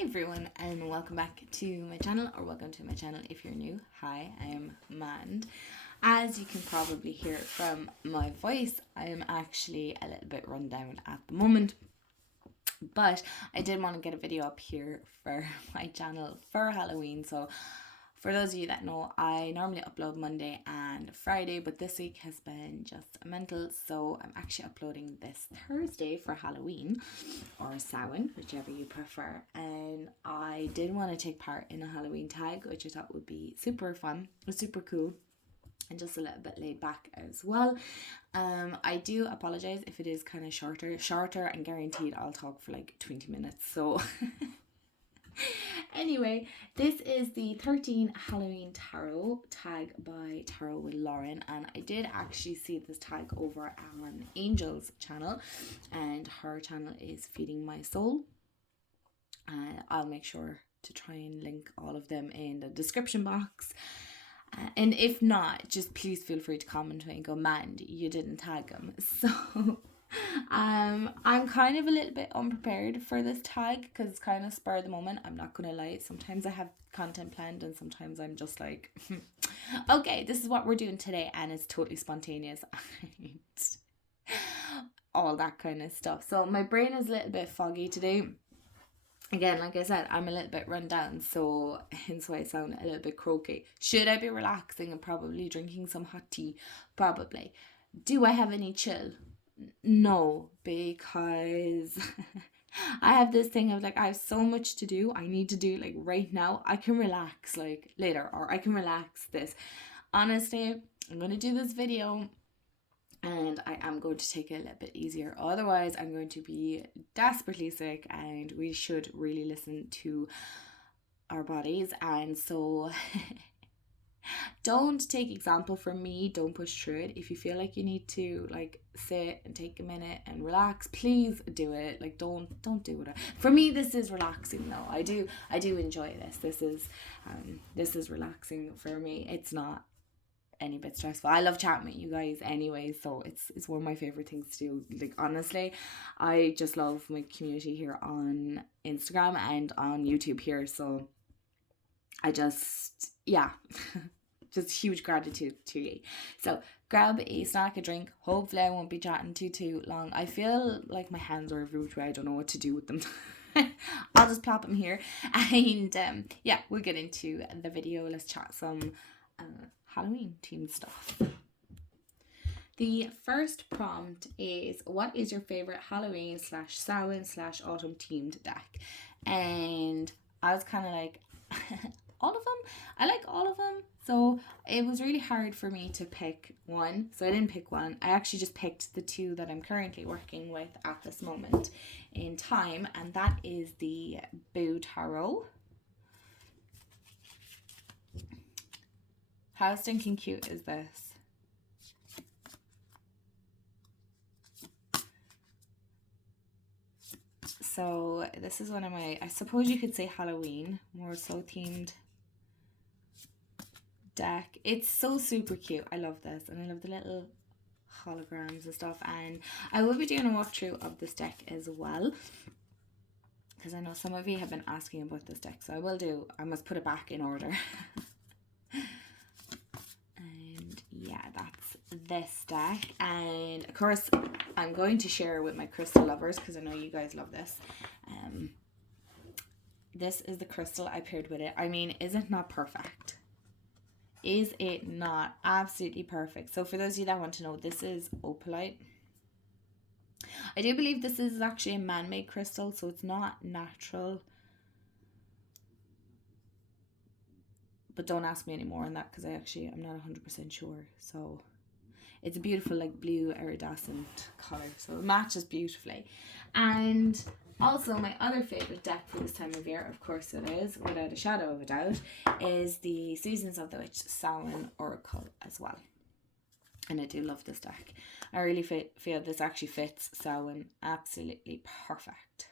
Hey everyone, and welcome back to my channel, or welcome to my channel if you're new. Hi, I am Mand. As you can probably hear from my voice, I am actually a little bit run down at the moment, but I did want to get a video up here for my channel for Halloween. So for those of you that know, I normally upload Monday and Friday, but this week has been just mental, so I'm actually uploading this Thursday for Halloween, or Samhain, whichever you prefer. And I did want to take part in a Halloween tag, which I thought would be super fun, super cool, and just a little bit laid back as well. I do apologize if it is kind of shorter, and guaranteed I'll talk for like 20 minutes, so anyway, this is the 13 Halloween Tarot tag by Tarot with Lauren, and I did actually see this tag over on Angel's channel, and her channel is Feeding My Soul. I'll make sure to try and link all of them in the description box. And if not, just please feel free to comment me and go, Mand, you didn't tag them. So I'm kind of a little bit unprepared for this tag because it's kind of spur of the moment. I'm not gonna lie. Sometimes I have content planned and sometimes I'm just like, okay, this is what we're doing today, and it's totally spontaneous. All that kind of stuff. So my brain is a little bit foggy today. Again, like I said, I'm a little bit run down, so hence why I sound a little bit croaky. Should I be relaxing and probably drinking some hot tea? Probably. Do I have any chill? No, because I have this thing of like, I have so much to do. I need to do like right now. I can relax like later, or I can relax this. Honestly, I'm going to do this video and I am going to take it a little bit easier. Otherwise, I'm going to be desperately sick, and we should really listen to our bodies. And so don't take example from me. Don't push through it. If you feel like you need to like sit and take a minute and relax, please do it. Like don't do it. For me, this is relaxing though. I do enjoy this. This is relaxing for me. It's not any bit stressful. I love chatting with you guys anyway, so it's one of my favorite things to do. Like honestly, I just love my community here on Instagram and on YouTube here. So I just just huge gratitude to you. So grab a snack, a drink. Hopefully I won't be chatting too long. I feel like my hands are everywhere. I don't know what to do with them. I'll just plop them here, and we'll get into the video. Let's chat some Halloween themed stuff. The first prompt is, what is your favorite Halloween / Samhain / autumn themed deck? And I was kind of like, all of them? I like all of them. So it was really hard for me to pick one. So I didn't pick one. I actually just picked the two that I'm currently working with at this moment in time. And that is the Boo Tarot. How stinking cute is this? So this is one of my, I suppose you could say Halloween, more so themed deck. It's so super cute. I love this, and I love the little holograms and stuff. And I will be doing a walkthrough of this deck as well, because I know some of you have been asking about this deck, so I will do. I must put it back in order. And yeah, that's this deck. And of course I'm going to share with my crystal lovers, because I know you guys love this. This is the crystal I paired with it. I mean, is it not perfect? Is it not absolutely perfect? So for those of you that want to know, this is opalite. I do believe this is actually a man-made crystal, so it's not natural. But don't ask me any more on that, because I'm not 100% sure. So it's a beautiful like blue iridescent color, so it matches beautifully. And also my other favorite deck for this time of year, of course it is, without a shadow of a doubt, is the Seasons of the Witch Samhain Oracle as well. And I do love this deck. I really feel this actually fits Samhain absolutely perfect.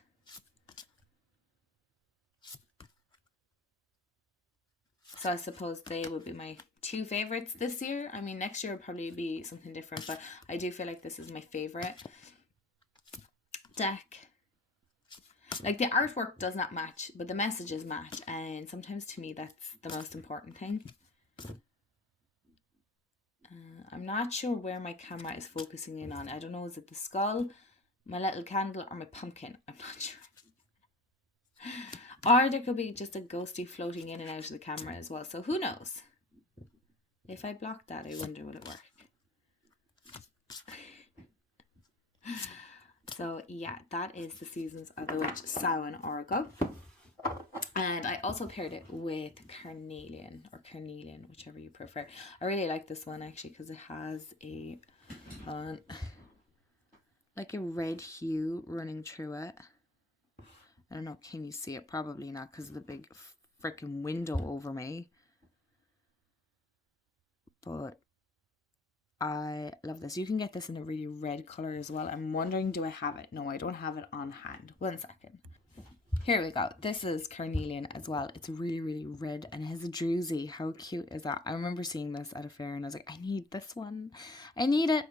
So I suppose they would be my two favorites this year. I mean, next year will probably be something different, but I do feel like this is my favorite deck. Like the artwork does not match, but the messages match, and sometimes to me that's the most important thing. I'm not sure where my camera is focusing in on. I don't know, is it the skull, my little candle, or my pumpkin? I'm not sure. Or there could be just a ghosty floating in and out of the camera as well. So who knows? If I block that, I wonder will it work. So yeah, that is the Seasons of the Witch Samhain Oracle. And I also paired it with Carnelian, or Carnelian, whichever you prefer. I really like this one actually because it has a like a red hue running through it. I don't know, can you see it? Probably not because of the big freaking window over me. But I love this. You can get this in a really red colour as well. I'm wondering, do I have it? No, I don't have it on hand. 1 second. Here we go. This is Carnelian as well. It's really, really red and it has a druzy. How cute is that? I remember seeing this at a fair and I was like, I need this one. I need it.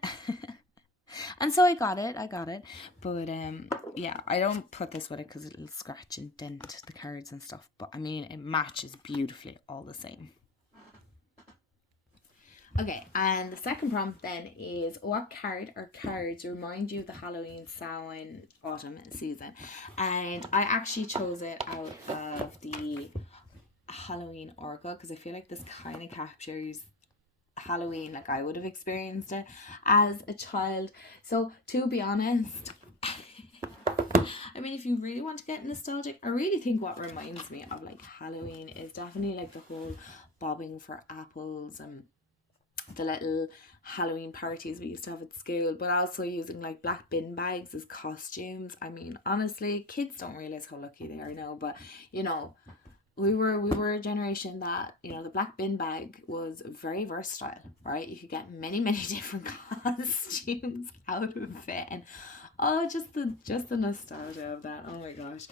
And so I got it. But yeah, I don't put this with it because it'll scratch and dent the cards and stuff. But I mean, it matches beautifully all the same. Okay, and the second prompt then is, what card or cards remind you of the Halloween, Samhain, autumn season? And I actually chose it out of the Halloween Oracle because I feel like this kind of captures Halloween like I would have experienced it as a child. So to be honest, I mean, if you really want to get nostalgic, I really think what reminds me of like Halloween is definitely like the whole bobbing for apples and the little Halloween parties we used to have at school, but also using like black bin bags as costumes. I mean, honestly, kids don't realize how lucky they are now, but you know, we were a generation that, you know, the black bin bag was very versatile, right? You could get many different costumes out of it, and oh, just the nostalgia of that. Oh my gosh.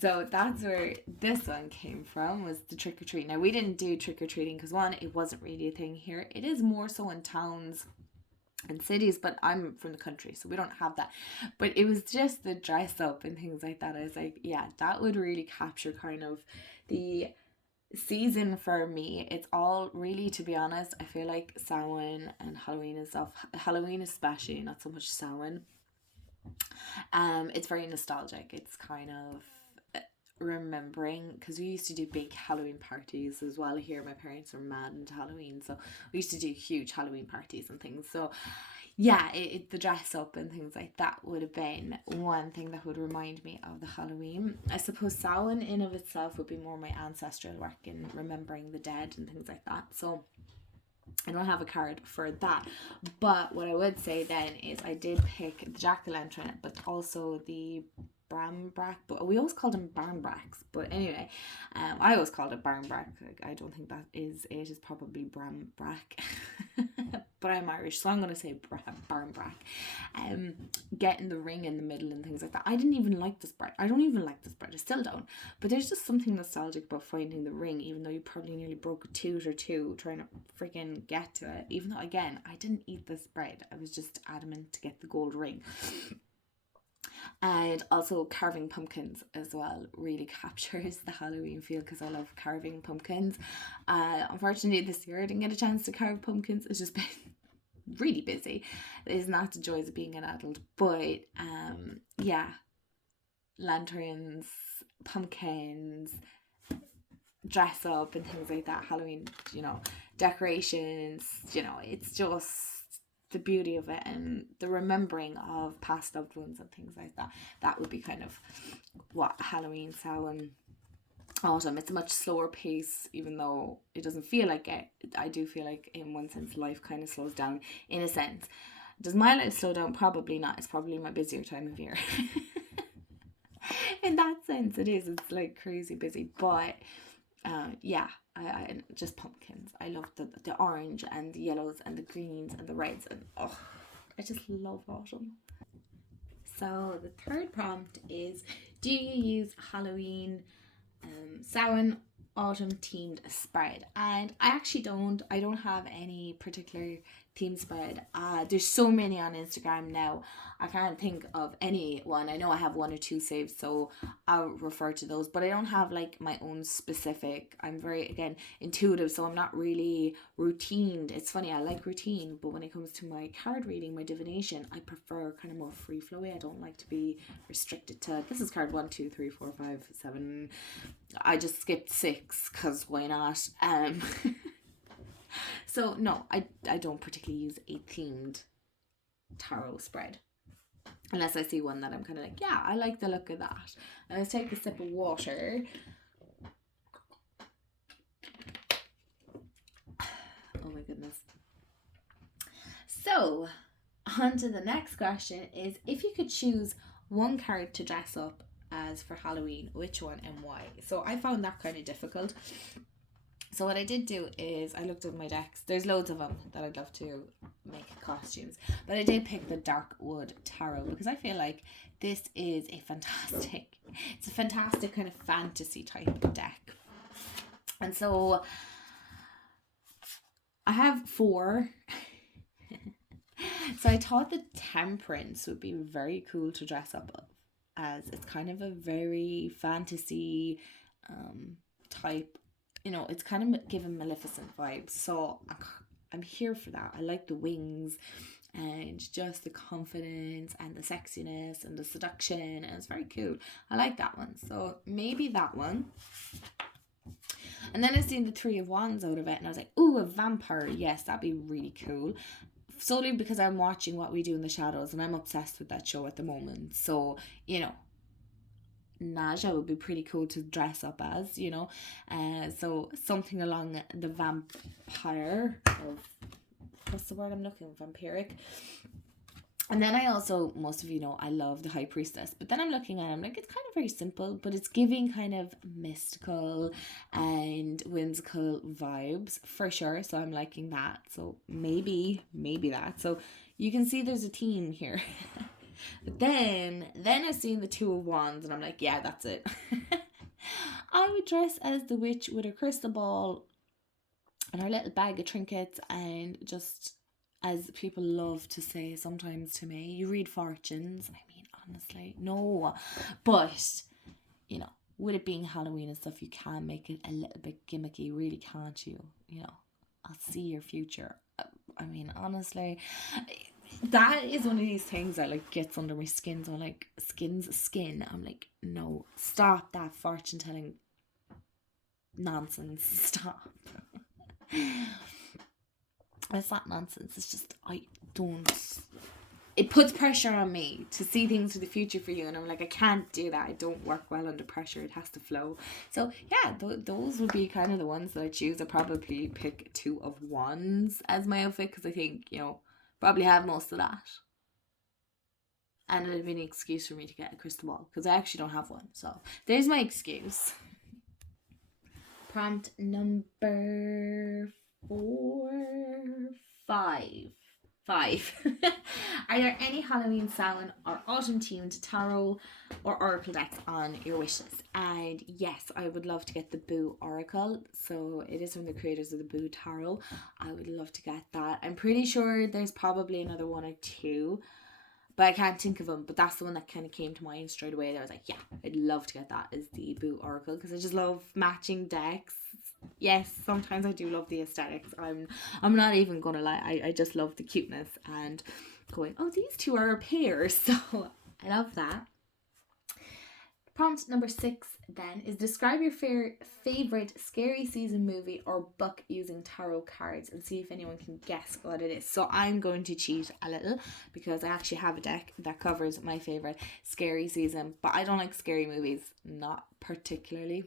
So that's where this one came from, was the trick or treat. Now, we didn't do trick or treating because one, it wasn't really a thing here. It is more so in towns and cities, but I'm from the country, so we don't have that. But it was just the dress up and things like that. I was like, yeah, that would really capture kind of the season for me. It's all really, to be honest, I feel like Samhain and Halloween and stuff, Halloween especially, not so much Samhain. It's very nostalgic. It's kind of remembering, because we used to do big Halloween parties as well here. My parents were mad into Halloween, so we used to do huge Halloween parties and things. So yeah, the dress up and things like that would have been one thing that would remind me of the Halloween. I suppose Samhain in of itself would be more my ancestral work in remembering the dead and things like that. So I don't have a card for that, but what I would say then is I did pick the jack-o'-lantern, but also the brambrack, but we always called them barnbracks. But anyway, I always called it barnbrack. Like, I don't think that is it. Is probably brambrack. But I'm Irish, so I'm gonna say barnbrack. Getting the ring in the middle and things like that. I didn't even like the spread. I don't even like the spread. I still don't. But there's just something nostalgic about finding the ring, even though you probably nearly broke a tooth or two trying to freaking get to it. Even though, again, I didn't eat the spread. I was just adamant to get the gold ring. And also carving pumpkins as well really captures the Halloween feel, because I love carving pumpkins. Unfortunately this year I didn't get a chance to carve pumpkins. It's just been really busy. It is not the joys of being an adult, but yeah, lanterns, pumpkins, dress up and things like that, Halloween, you know, decorations, you know, it's just the beauty of it and the remembering of past loved ones and things like that. That would be kind of what Halloween, Samhain, autumn. It's a much slower pace, even though it doesn't feel like it. I do feel like in one sense life kind of slows down in a sense. Does my life slow down? Probably not. It's probably my busier time of year. In that sense it is. It's like crazy busy, but yeah, I just pumpkins. I love the orange and the yellows and the greens and the reds, and oh, I just love autumn. So the third prompt is, do you use Halloween, Samhain, autumn themed spread? And I actually don't. I don't have any particular theme spread. There's so many on Instagram now. I can't think of any one. I know I have one or two saved, so I'll refer to those. But I don't have like my own specific. I'm very, again, intuitive, so I'm not really routined. It's funny, I like routine, but when it comes to my card reading, my divination, I prefer kind of more free flowy. I don't like to be restricted to, this is card 1, 2, 3, 4, 5, 7. I just skipped 6 because why not? So no, I don't particularly use a themed tarot spread unless I see one that I'm kind of like, yeah, I like the look of that. And let's take a sip of water. Oh my goodness. So on to the next question is, if you could choose one card to dress up as for Halloween, which one and why? So I found that kind of difficult. So what I did do is I looked at my decks. There's loads of them that I'd love to make costumes. But I did pick the Darkwood Tarot because I feel like this is a fantastic kind of fantasy type of deck. And so I have 4. So I thought the Temperance would be very cool to dress up of, as it's kind of a very fantasy type. You know, it's kind of giving Maleficent vibes, so I'm here for that. I like the wings and just the confidence and the sexiness and the seduction, and it's very cool. I like that one, so maybe that one. And then I seen the 3 of Wands out of it, and I was like, ooh, a vampire, yes, that'd be really cool. Solely because I'm watching What We Do in the Shadows, and I'm obsessed with that show at the moment, so, you know, Naja would be pretty cool to dress up as, you know. So something along the vampire of, what's the word I'm looking for? Vampiric. And then I also, most of you know, I love the High Priestess. But then I'm looking at it, I'm like, it's kind of very simple, but it's giving kind of mystical and whimsical vibes for sure. So I'm liking that. So maybe that. So you can see there's a theme here. But then I seen the 2 of Wands, and I'm like, yeah, that's it. I would dress as the witch with a crystal ball and her little bag of trinkets, and just, as people love to say sometimes to me, you read fortunes. I mean, honestly, no. But, you know, with it being Halloween and stuff, you can make it a little bit gimmicky, really, can't you? You know, I'll see your future. I mean, honestly, that is one of these things that like gets under my skin. So like, skin. I'm like, no, stop that fortune telling nonsense. Stop. It's not nonsense. It's just, it puts pressure on me to see things for the future for you, and I'm like, I can't do that. I don't work well under pressure. It has to flow. So yeah, those would be kind of the ones that I choose. I probably pick 2 of Wands as my outfit because I think, you know, probably have most of that, and it'd be an excuse for me to get a crystal ball because I actually don't have one. So there's my excuse. Prompt number 5. Are there any Halloween, Samhain, or autumn themed tarot or oracle decks on your wish list? And yes, I would love to get the Boo Oracle. So it is from the creators of the Boo Tarot. I would love to get that. I'm pretty sure there's probably another 1 or 2, but I can't think of them. But that's the one that kind of came to mind straight away. I was like, yeah, I'd love to get that, is the Boo Oracle, because I just love matching decks. Yes, sometimes I do love the aesthetics. I'm not even gonna lie. I just love the cuteness and going, oh, these 2 are a pair. So I love that. Prompt number 6 then is, describe your favorite scary season movie or book using tarot cards, and see if anyone can guess what it is. So I'm going to cheat a little because I actually have a deck that covers my favorite scary season, but I don't like scary movies, not particularly.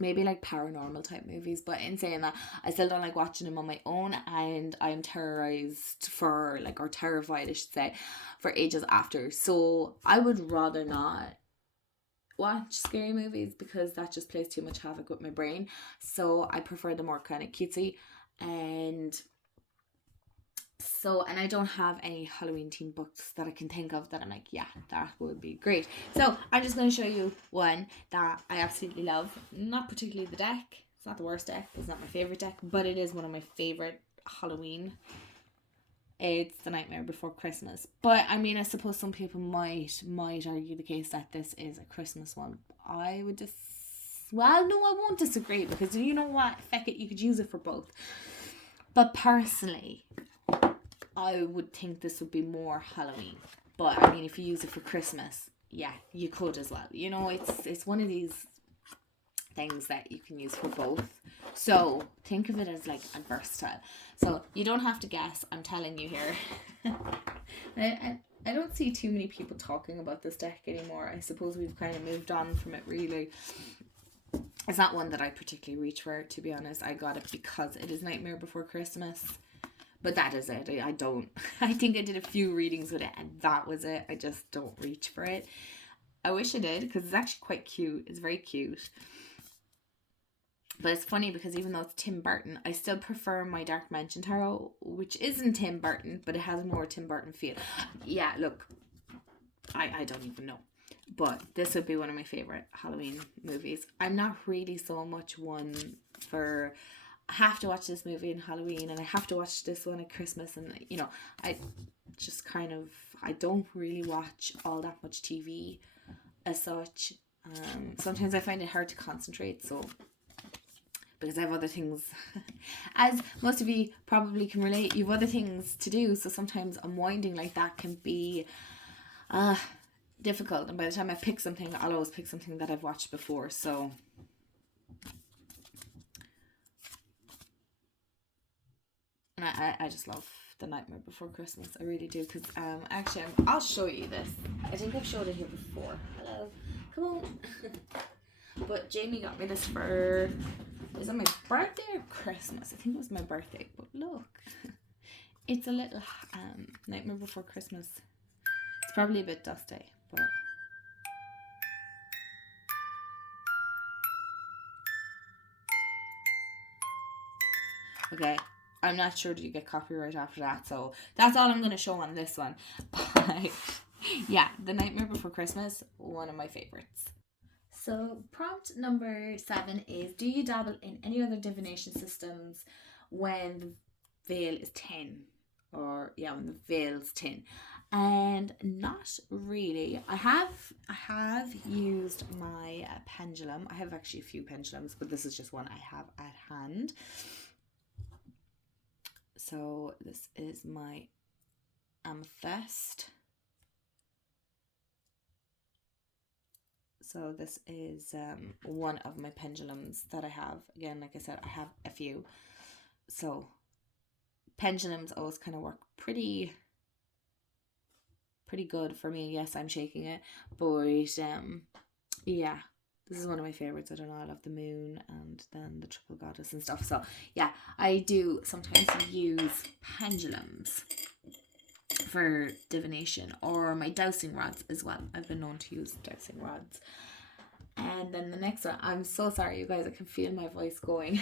Maybe like paranormal type movies, but in saying that, I still don't like watching them on my own, and I'm terrified, I should say, for ages after. So I would rather not watch scary movies because that just plays too much havoc with my brain. So I prefer the more kind of cutesy, and I don't have any Halloween themed books that I can think of that I'm like, yeah, that would be great. So I'm just going to show you one that I absolutely love. Not particularly the deck. It's not the worst deck. It's not my favorite deck, but it is one of my favorite Halloween It's The Nightmare Before Christmas. But I mean, I suppose some people might argue the case that this is a Christmas one. I would just, well, no, I won't disagree, because you know what? Feck it, you could use it for both. But personally, I would think this would be more Halloween. But I mean, if you use it for Christmas, yeah, you could as well. You know, it's one of these things that you can use for both. So think of it as like a versatile. So you don't have to guess. I'm telling you here. I don't see too many people talking about this deck anymore. I suppose we've kind of moved on from it, really. It's not one that I particularly reach for, to be honest. I got it because it is Nightmare Before Christmas. But that is it. I don't. I think I did a few readings with it and that was it. I just don't reach for it. I wish I did, because it's actually quite cute. It's very cute. But it's funny because even though it's Tim Burton, I still prefer my Dark Mansion Tarot, which isn't Tim Burton, but it has more Tim Burton feel. Yeah, look, I don't even know. But this would be one of my favourite Halloween movies. I'm not really so much one for, I have to watch this movie in Halloween and I have to watch this one at Christmas. And, you know, I just kind of, I don't really watch all that much TV as such. Sometimes I find it hard to concentrate, so... because I have other things, as most of you probably can relate, you have other things to do, so sometimes unwinding like that can be difficult, and by the time I pick something, I'll always pick something that I've watched before, so... And I just love The Nightmare Before Christmas, I really do, because actually, I'll show you this. I think I've showed it here before. Hello, come on. But Jamie got me this for... is it my birthday or Christmas? I think it was my birthday. But look, it's a little Nightmare Before Christmas. It's probably a bit dusty, but... okay, I'm not sure do you get copyright after that, so that's all I'm going to show on this one. But yeah, The Nightmare Before Christmas, one of my favorites. So prompt number 7 is, do you dabble in any other divination systems when the veil is 10? Or yeah, when the veil's 10. And not really. I have used my pendulum. I have actually a few pendulums, but this is just one I have at hand. So this is my amethyst. So this is one of my pendulums that I have. Again, like I said, I have a few. So pendulums always kind of work pretty good for me. Yes, I'm shaking it. But yeah, this is one of my favorites. I don't know, I love the moon and then the triple goddess and stuff. So yeah, I do sometimes use pendulums for divination, or my dowsing rods as well. I've been known to use dowsing rods. And then the next one, I'm so sorry you guys, I can feel my voice going.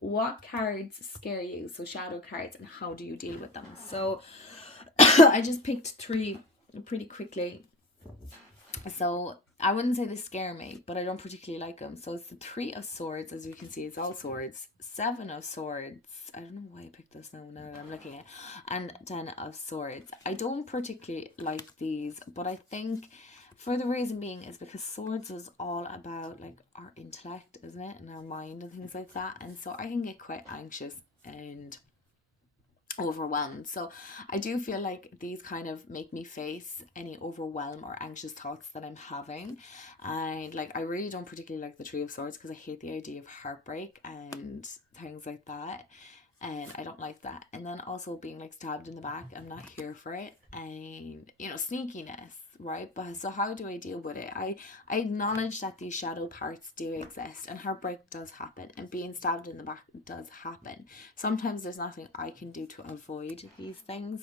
What cards scare you? So shadow cards, and how do you deal with them? So I just picked 3 pretty quickly. So I wouldn't say they scare me, but I don't particularly like them. So it's the 3 of Swords, as you can see, it's all swords. 7 of Swords. I don't know why I picked this now that I'm looking at it. And 10 of Swords. I don't particularly like these, but I think for the reason being is because Swords is all about like our intellect, isn't it? And our mind and things like that. And so I can get quite anxious and overwhelmed. So I do feel like these kind of make me face any overwhelm or anxious thoughts that I'm having. And like, I really don't particularly like the 3 of Swords because I hate the idea of heartbreak and things like that. And I don't like that. And then also being like stabbed in the back, I'm not here for it. And you know, sneakiness, right? But so how do I deal with it? I acknowledge that these shadow parts do exist, and heartbreak does happen, and being stabbed in the back does happen. Sometimes there's nothing I can do to avoid these things,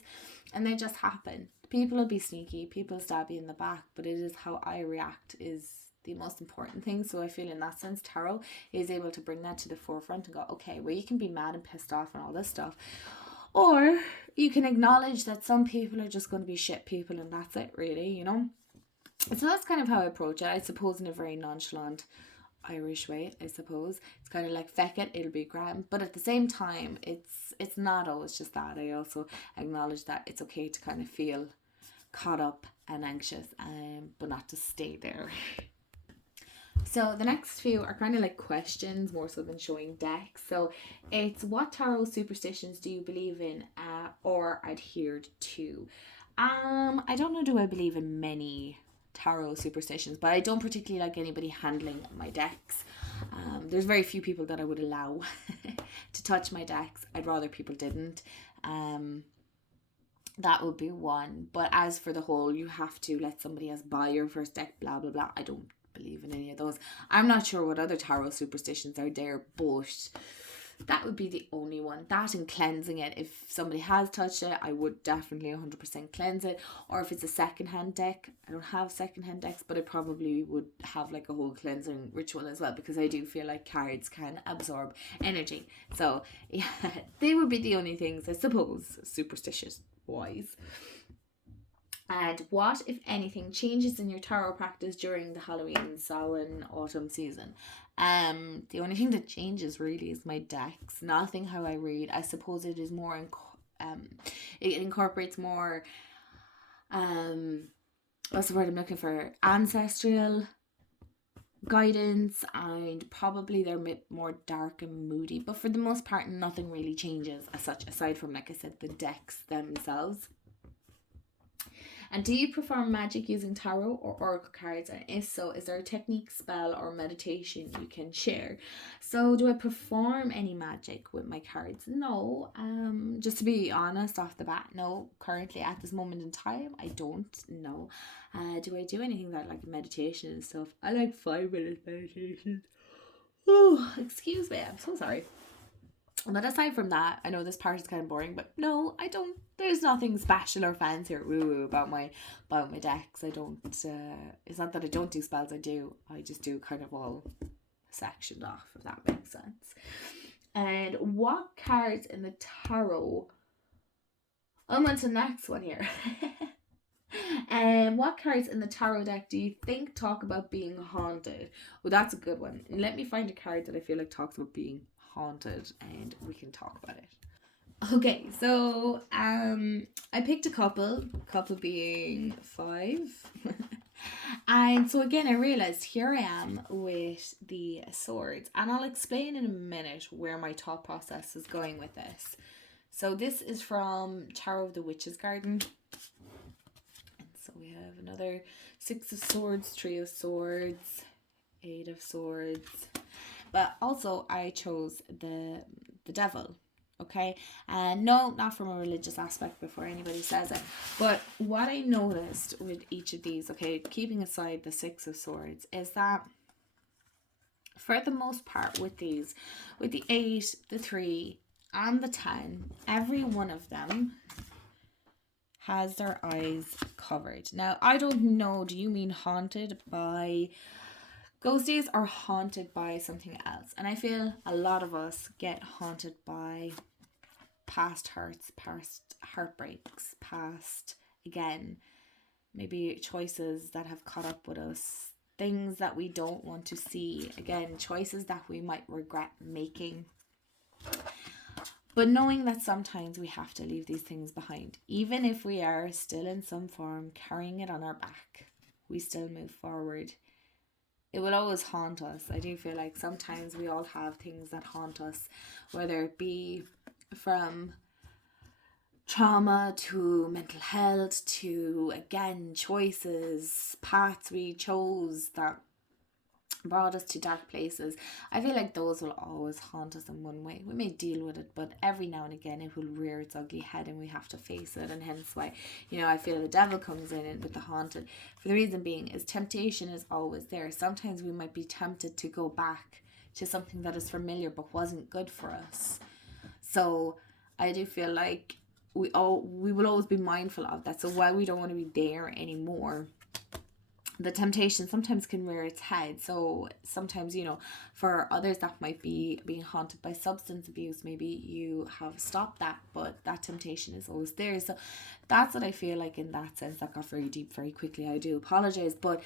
and they just happen. People will be sneaky, people stab you in the back, but it is how I react is the most important thing. So I feel in that sense tarot is able to bring that to the forefront and go, okay, well, you can be mad and pissed off and all this stuff, or you can acknowledge that some people are just going to be shit people and that's it, really, you know. So that's kind of how I approach it, I suppose, in a very nonchalant, Irish way, I suppose. It's kind of like feck it, it'll be grand. But at the same time, it's not always just that. I also acknowledge that it's okay to kind of feel caught up and anxious, but not to stay there. So the next few are kind of like questions more so than showing decks. So it's, what tarot superstitions do you believe in, or adhered to? I don't know, do I believe in many tarot superstitions, but I don't particularly like anybody handling my decks. There's very few people that I would allow to touch my decks. I'd rather people didn't. That would be one. But as for the whole, you have to let somebody else buy your first deck, blah blah blah, I don't believe in any of those. I'm not sure what other tarot superstitions are there, but that would be the only one. That and cleansing it. If somebody has touched it, I would definitely 100% cleanse it. Or if it's a secondhand deck, I don't have secondhand decks, but I probably would have like a whole cleansing ritual as well, because I do feel like cards can absorb energy. So yeah, they would be the only things, I suppose, superstitious wise. And what, if anything, changes in your tarot practice during the Halloween, Samhain, autumn season? The only thing that changes really is my decks. Nothing how I read. I suppose it is more it incorporates more what's the word I'm looking for? Ancestral guidance, and probably they're a bit more dark and moody. But for the most part, nothing really changes as such, aside from, like I said, the decks themselves. And do you perform magic using tarot or oracle cards? And if so, is there a technique, spell, or meditation you can share? So do I perform any magic with my cards? No. Just to be honest off the bat, no. Currently at this moment in time, I don't know. Do I do anything that like meditation and stuff? I like 5-minute meditation. Oh, excuse me. I'm so sorry. But aside from that, I know this part is kind of boring, but no, I don't. There's nothing special or fancy or woo about my decks. I don't. It's not that I don't do spells. I do. I just do kind of all sectioned off, if that makes sense. And what cards in the tarot? I'm on to the next one here. And what cards in the tarot deck do you think talk about being haunted? Well, that's a good one. Let me find a card that I feel like talks about being haunted and we can talk about it. Okay, so I picked a couple being 5. And so again, I realized here I am with the swords, and I'll explain in a minute where my thought process is going with this. So this is from Tarot of the Witch's Garden. And so we have another 6 of Swords, 3 of Swords, 8 of Swords. But also I chose the devil, okay? And no, not from a religious aspect before anybody says it. But what I noticed with each of these, okay, keeping aside the 6 of Swords, is that for the most part with these, with the 8, the 3, and the 10, every one of them has their eyes covered. Now, I don't know, do you mean haunted by ghosties or haunted by something else? And I feel a lot of us get haunted by past hurts, past heartbreaks, past, again, maybe choices that have caught up with us, things that we don't want to see, again, choices that we might regret making. But knowing that sometimes we have to leave these things behind, even if we are still in some form carrying it on our back, we still move forward. It will always haunt us. I do feel like sometimes we all have things that haunt us, whether it be from trauma to mental health to, again, choices, paths we chose that brought us to dark places. I feel like those will always haunt us in one way. We may deal with it, but every now and again it will rear its ugly head and we have to face it. And hence why, I feel the devil comes in with the haunted, for the reason being is temptation is always there. Sometimes we might be tempted to go back to something that is familiar but wasn't good for us. So I do feel like we will always be mindful of that. So while we don't want to be there anymore, the temptation sometimes can rear its head. So sometimes, for others that might be being haunted by substance abuse, maybe you have stopped that, but that temptation is always there. So that's what I feel like in that sense. That got very deep very quickly. I do apologize, but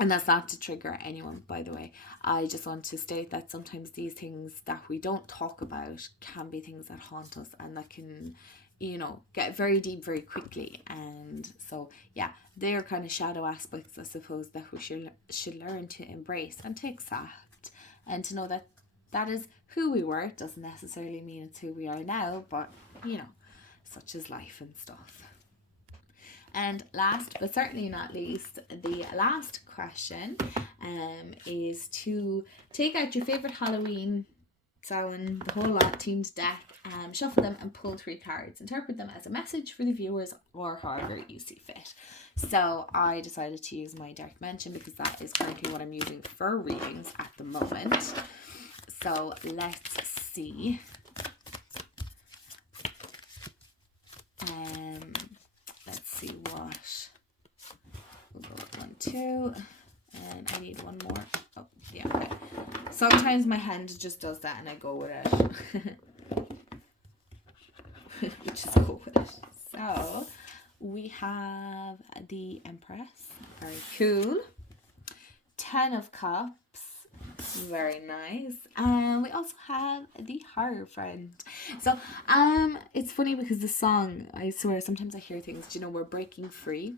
And that's not to trigger anyone, by the way. I just want to state that sometimes these things that we don't talk about can be things that haunt us and that can, get very deep very quickly. And so, yeah, they are kind of shadow aspects, I suppose, that we should learn to embrace and to accept, and to know that that is who we were. It doesn't necessarily mean it's who we are now, but, such is life and stuff. And last but certainly not least, the last question is to take out your favourite Halloween, Samhain, the whole lot, teamed deck, shuffle them and pull 3 cards. Interpret them as a message for the viewers or however you see fit. So I decided to use my Dark Dimension because that is currently what I'm using for readings at the moment. So let's see. Let's see what. We'll go with 1, 2, and I need one more. Oh, yeah, okay. Sometimes my hand just does that and I go with it. We just go with it. So we have the Empress, very cool. 10 of Cups, very nice. And we also have the Hierophant. So it's funny because the song, I swear sometimes I hear things, we're breaking free.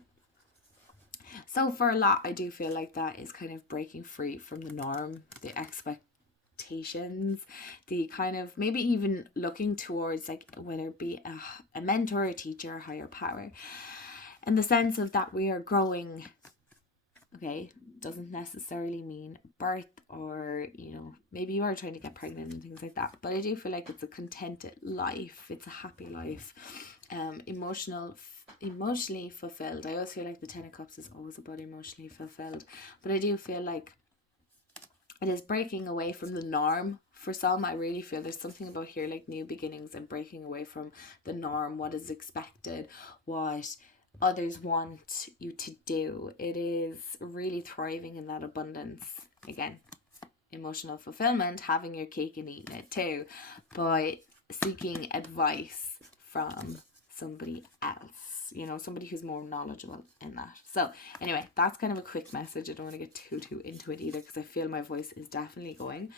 So for a lot, I do feel like that is kind of breaking free from the norm, the expectations, the kind of maybe even looking towards, like, whether it be a mentor, a teacher, a higher power, and the sense of that we are growing. Okay, doesn't necessarily mean birth or, maybe you are trying to get pregnant and things like that. But I do feel like it's a contented life. It's a happy life. Emotionally fulfilled. I always feel like the 10 of Cups is always about emotionally fulfilled. But I do feel like it is breaking away from the norm. For some, I really feel there's something about here like new beginnings and breaking away from the norm, what is expected, what others want you to do. It is really thriving in that abundance. Again, emotional fulfillment, having your cake and eating it too, but seeking advice from somebody else, somebody who's more knowledgeable in that. So anyway, that's kind of a quick message. I don't want to get too into it either because I feel my voice is definitely going.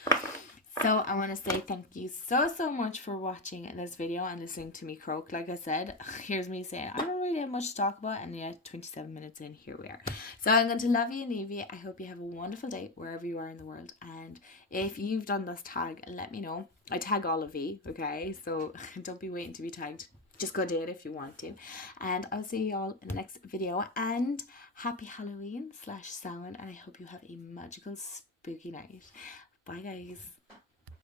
So I want to say thank you so much for watching this video and listening to me croak. Like I said, here's me saying I don't really have much to talk about, and yet 27 minutes in, here we are. So I'm going to love you and leave you. I hope you have a wonderful day wherever you are in the world, and if you've done this tag, let me know. I tag all of you, okay? So don't be waiting to be tagged. Just go do it if you want to. And I'll see you all in the next video, and happy Halloween / Samhain, and I hope you have a magical spooky night. Bye guys.